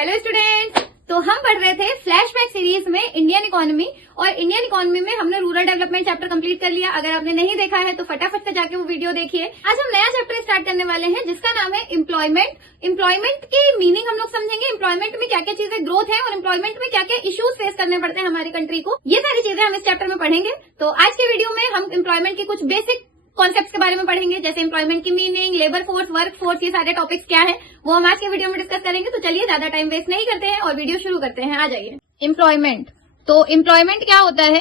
Hello students. तो हम पढ़ रहे थे फ्लैशबैक सीरीज में इंडियन इकोनॉमी, और इंडियन इकोनॉमी में हमने रूरल डेवलपमेंट चैप्टर कंप्लीट कर लिया। अगर आपने नहीं देखा है तो फटाफट से जाके वो वीडियो देखिए। आज हम नया चैप्टर स्टार्ट करने वाले हैं जिसका नाम है एम्प्लॉयमेंट। एम्प्लॉयमेंट की मीनिंग हम लोग समझेंगे, एम्प्लॉयमेंट में क्या क्या चीजें ग्रोथ है और एम्प्लॉयमेंट में क्या क्या इश्यूज फेस करने पड़ते हैं हमारी कंट्री को, ये सारी चीजें हम इस चैप्टर में पढ़ेंगे। तो आज के वीडियो में हम एम्प्लॉयमेंट की कुछ बेसिक कॉन्सेप्ट्स के बारे में पढ़ेंगे, जैसे एम्प्लॉयमेंट की meaning, labour force, work force, ये सारे टॉपिक्स क्या है वो हम आज के वीडियो में डिस्कस करेंगे। तो चलिए ज्यादा टाइम वेस्ट नहीं करते हैं और वीडियो शुरू करते हैं। आ जाइए। एम्प्लॉयमेंट। तो एम्प्लॉयमेंट क्या होता है?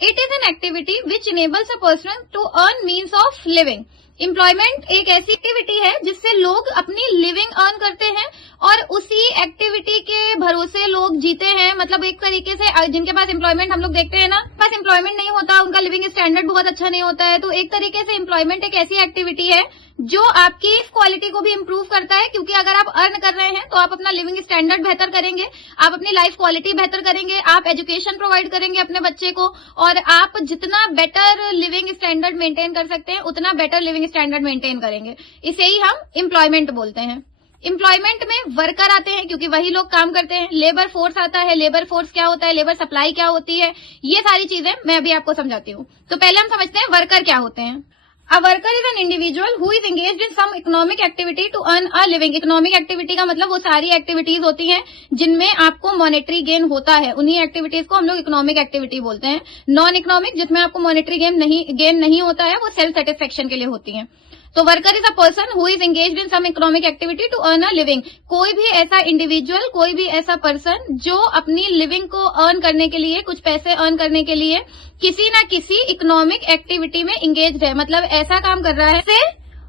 It is an activity which enables a person to earn means of living. Employment एक ऐसी एक्टिविटी है जिससे लोग अपनी लिविंग अर्न करते हैं और उसी एक्टिविटी के भरोसे लोग जीते हैं। मतलब एक तरीके से जिनके पास एम्प्लॉयमेंट हम लोग देखते हैं ना, पास एम्प्लॉयमेंट नहीं होता, उनका लिविंग स्टैंडर्ड बहुत अच्छा नहीं होता है। तो एक तरीके से एम्प्लॉयमेंट एक ऐसी एक्टिविटी है जो आपकी क्वालिटी को भी इम्प्रूव करता है, क्योंकि अगर आप अर्न कर रहे हैं तो आप अपना लिविंग स्टैंडर्ड बेहतर करेंगे, आप अपनी लाइफ क्वालिटी बेहतर करेंगे, आप एजुकेशन प्रोवाइड करेंगे अपने बच्चे को, और आप जितना बेटर लिविंग स्टैंडर्ड मेंटेन कर सकते हैं उतना बेटर लिविंग स्टैंडर्ड मेंटेन करेंगे। इसे ही हम एम्प्लॉयमेंट बोलते हैं। एम्प्लॉयमेंट में वर्कर आते हैं क्योंकि वही लोग काम करते हैं। लेबर फोर्स आता है। लेबर फोर्स क्या होता है, लेबर सप्लाई क्या होती है, ये सारी चीजें मैं अभी आपको समझाती हूँ। तो पहले हम समझते हैं वर्कर क्या होते हैं। A worker is an individual who is engaged in some economic activity to earn a living। Economic activity का मतलब वो सारी एक्टिविटीज होती हैं जिनमें आपको मॉनेटरी गेन होता है, उन्हीं एक्टिविटीज को हम लोग इकोनॉमिक एक्टिविटी बोलते हैं। नॉन इकोनॉमिक जिसमें आपको मॉनेटरी गेन नहीं होता है वो सेल्फ सेटिस्फेक्शन के लिए होती है। तो worker is a person who is engaged in some economic activity to earn a living. कोई भी ऐसा इंडिविजुअल, कोई भी ऐसा पर्सन जो अपनी लिविंग को अर्न करने के लिए, कुछ पैसे अर्न करने के लिए किसी ना किसी इकोनॉमिक एक्टिविटी में एंगेज्ड है, मतलब ऐसा काम कर रहा है से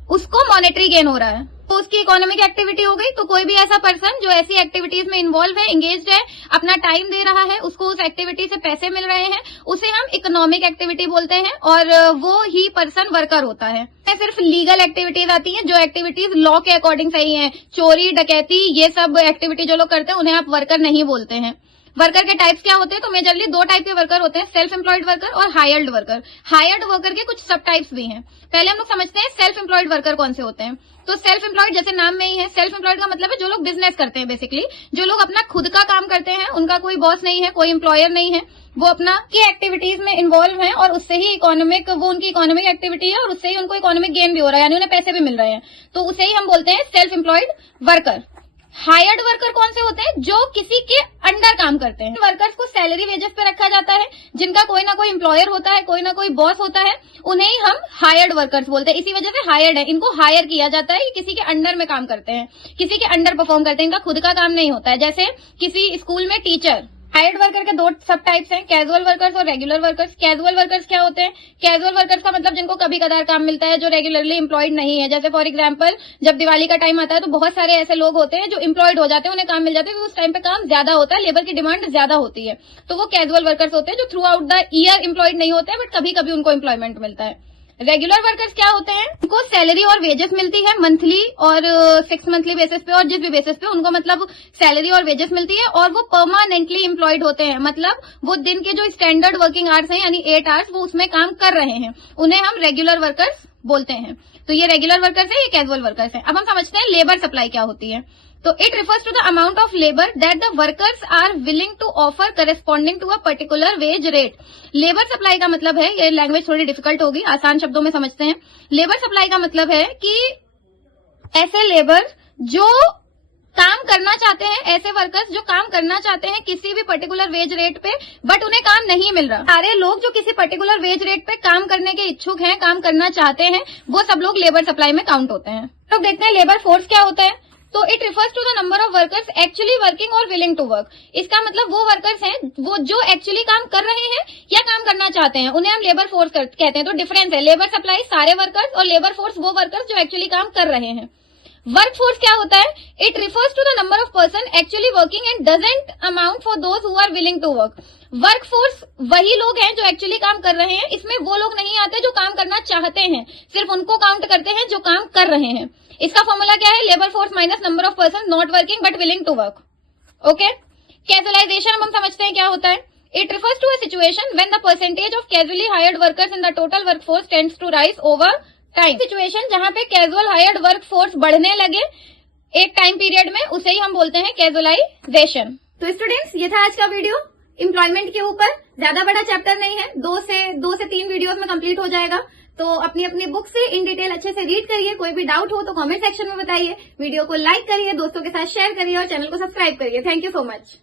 उसको मॉनेटरी गेन हो रहा है, तो उसकी इकोनॉमिक एक्टिविटी हो गई। तो कोई भी ऐसा पर्सन जो ऐसी एक्टिविटीज में इन्वॉल्व है, एंगेज्ड है, अपना टाइम दे रहा है, उसको उस एक्टिविटी से पैसे मिल रहे हैं, उसे हम इकोनॉमिक एक्टिविटी बोलते हैं, और वो ही पर्सन वर्कर होता है। सिर्फ लीगल एक्टिविटीज आती हैं, जो एक्टिविटीज लॉ के अकॉर्डिंग सही हैं, चोरी डकैती ये सब एक्टिविटी जो लोग करते हैं उन्हें आप वर्कर नहीं बोलते हैं। वर्कर के टाइप्स क्या होते हैं? तो मेजरली दो टाइप के वर्कर होते हैं, सेल्फ एम्प्लॉयड वर्कर और हायर्ड वर्कर। हायर्ड वर्कर के कुछ सब टाइप्स भी हैं। पहले हम लोग समझते हैं सेल्फ एम्प्लॉयड वर्कर कौन से होते हैं। तो सेल्फ एम्प्लॉयड जैसे नाम में ही है, सेल्फ एम्प्लॉयड का मतलब है जो लोग बिजनेस करते हैं, बेसिकली जो लोग अपना खुद का काम करते हैं, उनका कोई बॉस नहीं है, कोई एम्प्लॉयर नहीं है, वो अपना की एक्टिविटीज में इन्वॉल्व है और उससे ही वो उनकी इकोनॉमिक एक्टिविटी है और उससे ही उनको इकोनॉमिक गेन भी हो रहा है, यानी उन्हें पैसे भी मिल रहे हैं, तो उसे ही हम बोलते हैं self employed worker. Hired worker कौन से होते हैं? जो किसी के अंडर काम करते हैं। वर्कर्स को सैलरी वेजेस पे रखा जाता है, जिनका कोई ना कोई एम्प्लॉयर होता है, कोई ना कोई बॉस होता है, उन्हें ही हम हायर्ड वर्कर्स बोलते हैं। इसी वजह से हायर्ड है, इनको हायर किया जाता है, किसी के अंडर में काम करते हैं, किसी के अंडर परफॉर्म करते हैं, इनका खुद का काम नहीं होता है। जैसे किसी स्कूल में टीचर। हायर्ड वर्कर के दो सब टाइप्स हैं, कैजुअल वर्कर्स और रेगुलर वर्कर्स। कैजुअल वर्कर्स क्या होते हैं? कैजुअल वर्कर्स का मतलब जिनको कभी कदार काम मिलता है, जो रेगुलरली एम्प्लॉयड नहीं है। जैसे फॉर एग्जांपल जब दिवाली का टाइम आता है तो बहुत सारे ऐसे लोग होते हैं जो एम्प्लॉयड हो जाते हैं, उन्हें काम मिल जाता है, तो उस टाइम पे काम ज्यादा होता है, लेबर की डिमांड ज्यादा होती है, तो वो कैजुअल वर्कर्स होते हैं जो through out the year employed नहीं होते हैं, बट कभी कभी उनको एम्प्लॉयमेंट मिलता है। रेगुलर वर्कर्स क्या होते हैं? उनको सैलरी और वेजेस मिलती है मंथली और 6 मंथली बेसिस पे, और जिस भी बेसिस पे उनको मतलब सैलरी और वेजेस मिलती है, और वो परमानेंटली एम्प्लॉयड होते हैं, मतलब वो दिन के जो स्टैंडर्ड वर्किंग आवर्स हैं यानी 8 आवर्स वो उसमें काम कर रहे हैं, उन्हें हम रेगुलर वर्कर्स बोलते हैं। तो ये रेगुलर वर्कर्स है, ये कैजुअल वर्कर्स है। अब हम समझते हैं लेबर सप्लाई क्या होती है। तो it refers to the amount of labour that the workers are willing to offer corresponding to a particular wage rate. Labour supply का मतलब है, ये लैंग्वेज थोड़ी डिफिकल्ट होगी, आसान शब्दों में समझते हैं। लेबर सप्लाई का मतलब है कि ऐसे लेबर जो काम करना चाहते हैं, ऐसे वर्कर्स जो काम करना चाहते हैं किसी भी पर्टिकुलर वेज रेट पे, बट उन्हें काम नहीं मिल रहा। सारे लोग जो किसी पर्टिकुलर वेज रेट पे काम करने के इच्छुक हैं, काम करना चाहते हैं, वो सब लोग लेबर सप्लाई में काउंट होते हैं। तो देखते हैं लेबर फोर्स क्या होता है। तो it refers to the number of workers actually working और विलिंग टू वर्क। इसका मतलब वो वर्कर्स हैं वो जो एक्चुअली काम कर रहे हैं या काम करना चाहते हैं, उन्हें हम लेबर फोर्स कहते हैं। तो डिफरेंस है, लेबर सप्लाई सारे वर्कर्स और लेबर फोर्स वो वर्कर्स जो एक्चुअली काम कर रहे हैं। वर्क फोर्स क्या होता है? It refers to the number of person actually working and doesn't amount for those who are willing to work. Work force वही लोग हैं जो एक्चुअली काम कर रहे हैं, इसमें वो लोग नहीं आते जो काम करना चाहते हैं, सिर्फ उनको काउंट करते हैं जो काम कर रहे हैं। इसका फॉर्मूला क्या है? Labour force minus number of person not working but willing to work. Okay, casualisation हम समझते हैं क्या होता है। It refers to a situation when the percentage of casually hired workers in the total workforce tends to rise over time. Situation जहां पे casual hired work force बढ़ने लगे एक टाइम पीरियड में, उसे ही हम बोलते हैं कैजुअलाइजेशन। तो स्टूडेंट्स, ये था आज का वीडियो एम्प्लॉयमेंट के ऊपर। ज्यादा बड़ा चैप्टर नहीं है, 2 से 3 वीडियोस में कंप्लीट हो जाएगा। तो अपनी अपनी बुक से इन डिटेल अच्छे से रीड करिए। कोई भी डाउट हो तो कमेंट सेक्शन में बताइए। वीडियो को लाइक करिए, दोस्तों के साथ शेयर करिए और चैनल को सब्सक्राइब करिए। Thank you so much.